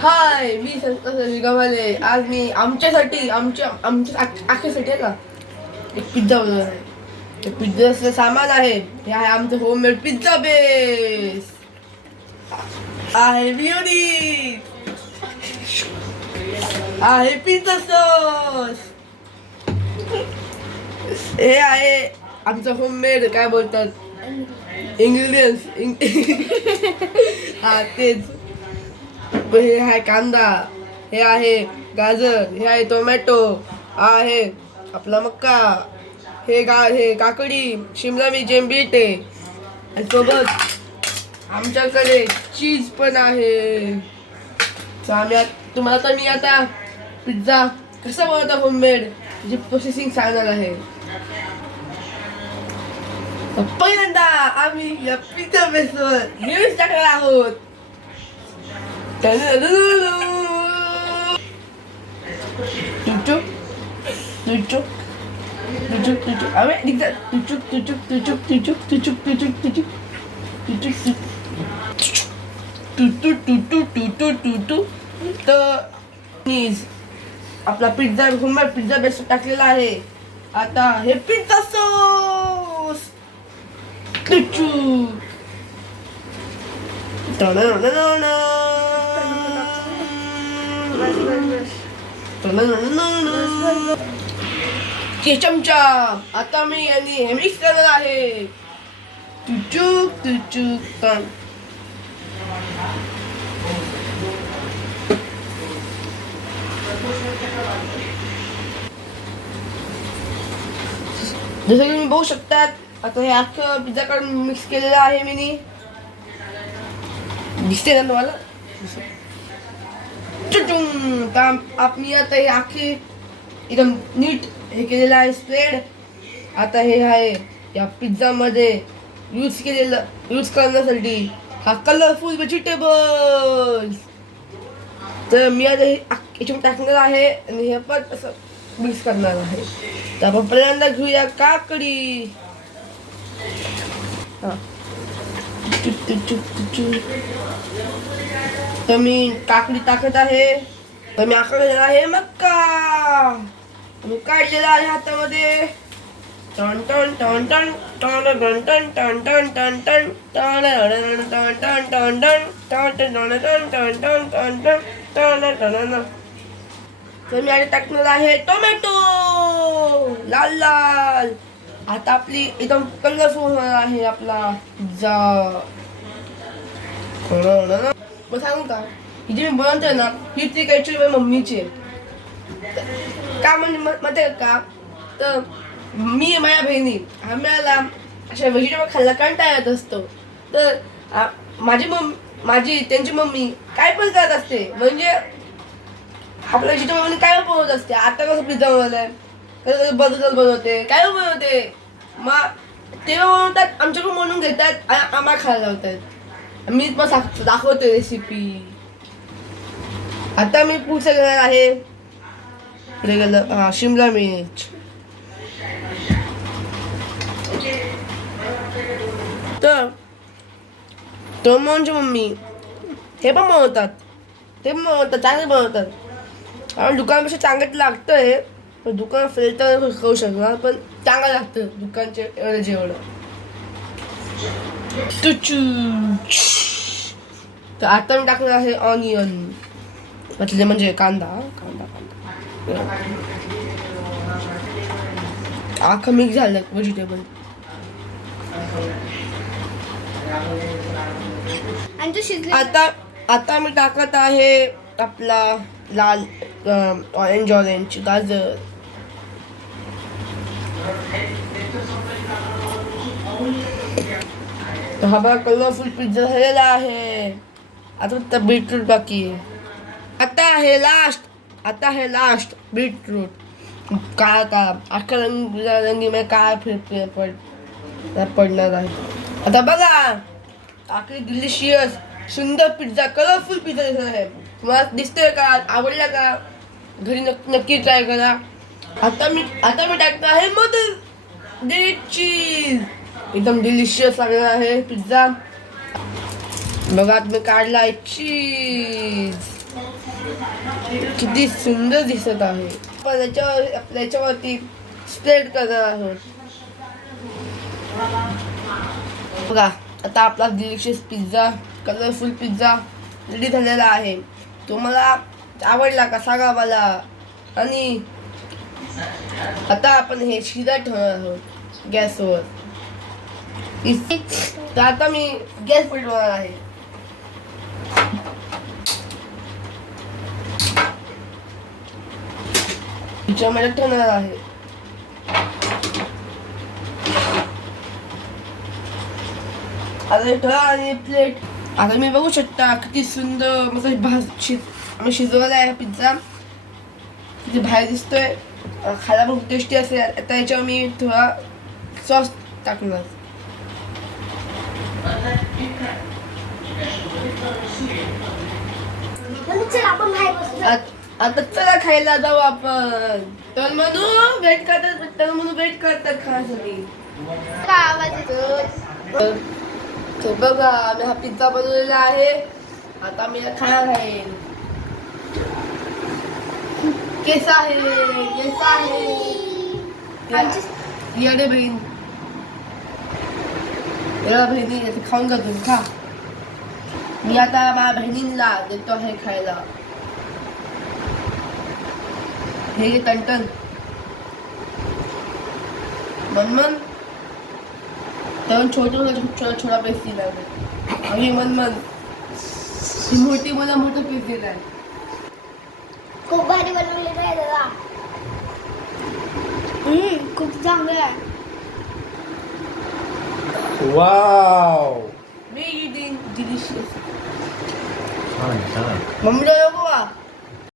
हाय, मी संतोष गव्हाणे. आज मी आमच्यासाठी आमच्या आख्यासाठी आहे का एक पिझ्झा बनवणार आहे. पिझ्झाचं सामान आहे, हे आहे आमचं होममेड पिझ्झा बेस आहे. मियोनीज आहे, पिझ्झा सॉस, हे आहे आमचं होममेड काय बोलतात इंग्रेडियंट्स हा तेच. हे आहे कांदा, हे आहे गाजर, हे आहे टोमॅटो, आहे आपला मक्का, हे काकडी, शिमला मिरची, बीट आहे आणि सोबत आमच्याकडे चीज पण आहे. तुम्हाला तर मी आता पिझ्झा कसा बनवता होममेड जी प्रोसेसिंग सांगणार आहे. पहिल्यांदा आम्ही या पिझ्झा बेसवर न्यूज टाकणार आहोत. आपला पिझ्झा होममेड पिझ्झा बेस टाकलेला आहे. आता हे पिझ्झा सॉस चमचा. आता मी यांनी हे मिक्स करणार आहे. जसं की तुम्ही बघू शकतात, आता हे अख्खं पिझ्झा काढून मिक्स केलेलं आहे. मी दिसते ना तुम्हाला. मी आता हे आखी एकदम नीट हे केलेलं आहे स्प्रेड. आता हे आहे या पिझ्झा मध्ये यूज करण्यासाठी हा कलरफुल व्हेजिटेबल्स. तर मी आता हे याच्यामध्ये टाकणार आहे आणि हे पण असं मिक्स करणार आहे. तर आपण पहिल्यांदा घेऊया काकडी. तर मी काकडी टाकत आहे. तर मी आकडे आहे मक्का मी काढलेला आहे हातामध्ये. टन टन टन टन टन टन टन टन टन टन टन टन टन टन टन टन. तर मी आता टाकणार आहे टोमॅटो लाल लाल. आता आपली एकदम कलरफुल होणार आहे आपला पिझ्झा. मग सांगू का, ही जी मी बनवतोय ना ही ती ऍक्च्युली माझ्या मम्मीची आहे. का म्हणजे माहिती का, तर मी माझ्या बहिणी आम्हाला अशा व्हेजिटेबल खायला कंटाळा येत असतो. तर त्यांची मम्मी काय पण करत असते, म्हणजे आपल्या व्हेजिटेबल काय पण बनवत असते. आता कसं पिझ्झा बनवलाय, कधी बर्गर बनवते, काय बनवते. मग तेव्हा बनवतात, आमच्याकडून म्हणून घेतात आणि आम्हाला खायला लावतात. मी पण दाखवते रेसिपी. आता मी पुढचं घेणार आहे शिमला मिर्च. तर म्हणजे मम्मी हे पण बनवतात, चांगले बनवतात. आणि दुकानापेक्षा चांगलं लागतंय. दुकान फेल तर खाऊ शकणार, पण चांगलं लागतं दुकानच्या एवढं जेवढं. तर आता मी टाकणार आहे ऑनियन, म्हणजे कांदा. आखं मिक्स झालं व्हेजिटेबल. आता मी टाकत आहे आपला लाल ऑरेंज गाजर. हा बघा कलरफुल पिझ्झा झालेला आहे. आता बीटरूट बाकी आहे. आता हे लास्ट बीटरूट काळा अख्खा रंगी मध्ये काळा पडणार आहे. आता बघा आखरी डिलिशियस सुंदर पिझ्झा, कलरफुल पिझ्झा दिसत आहे. तुम्हाला दिसतोय का, आवडला का, घरी नक्की ट्राय करा. आता मी टाकतो आहे मदर चीज. एकदम डिलिशियस लागणार आहे पिझ्झा. बघा मी काढला आहे चीज. किती सुंदर दिसत आहे. आपण याच्यावरती स्प्रेड करणार आहोत. बघा आता आपला delicious pizza, colourful pizza ready झालेला आहे. तुम्हाला आवडला का सांगा मला. आणि आता आपण हे शिजत ठेवणार आहोत गॅसवर. तर आता मी गॅस पेटवणार आहे. याच्यामध्ये ठेवणार आहे. आता हे ठेवा आणि प्लेट. आता मी बघू शकता किती सुंदर मस्त शिजवलेला आहे पिझ्झा. किती बाहेर दिसतोय, खायला पण टेस्टी असेल. आता याच्यावर मी थोडा सॉस टाकणार. आता चला खायला जाऊ आपण. तर म्हणून वेट करतात खाण्यासाठी. काय आवाज येतो? तर बघा मी हा पिझ्झा बनवलेला आहे. आता मी खाणार आहे. केस आहे येडे बहीण, येडा बहिणी याचं खाऊन का तुम्ही खा. मी आता माझ्या बहिणींना देतो आहे खायला. हे घे टनटन. मनमन तर छोटा पीस दिला आहे. आणि मनमन ही मोठी मला मोठा पीस दिला आहे. खूप भारी बनवलेलं आहे दादा. खूप चांगलं आहे. वाव. Very delicious. छान छान. मम्मीला नको का?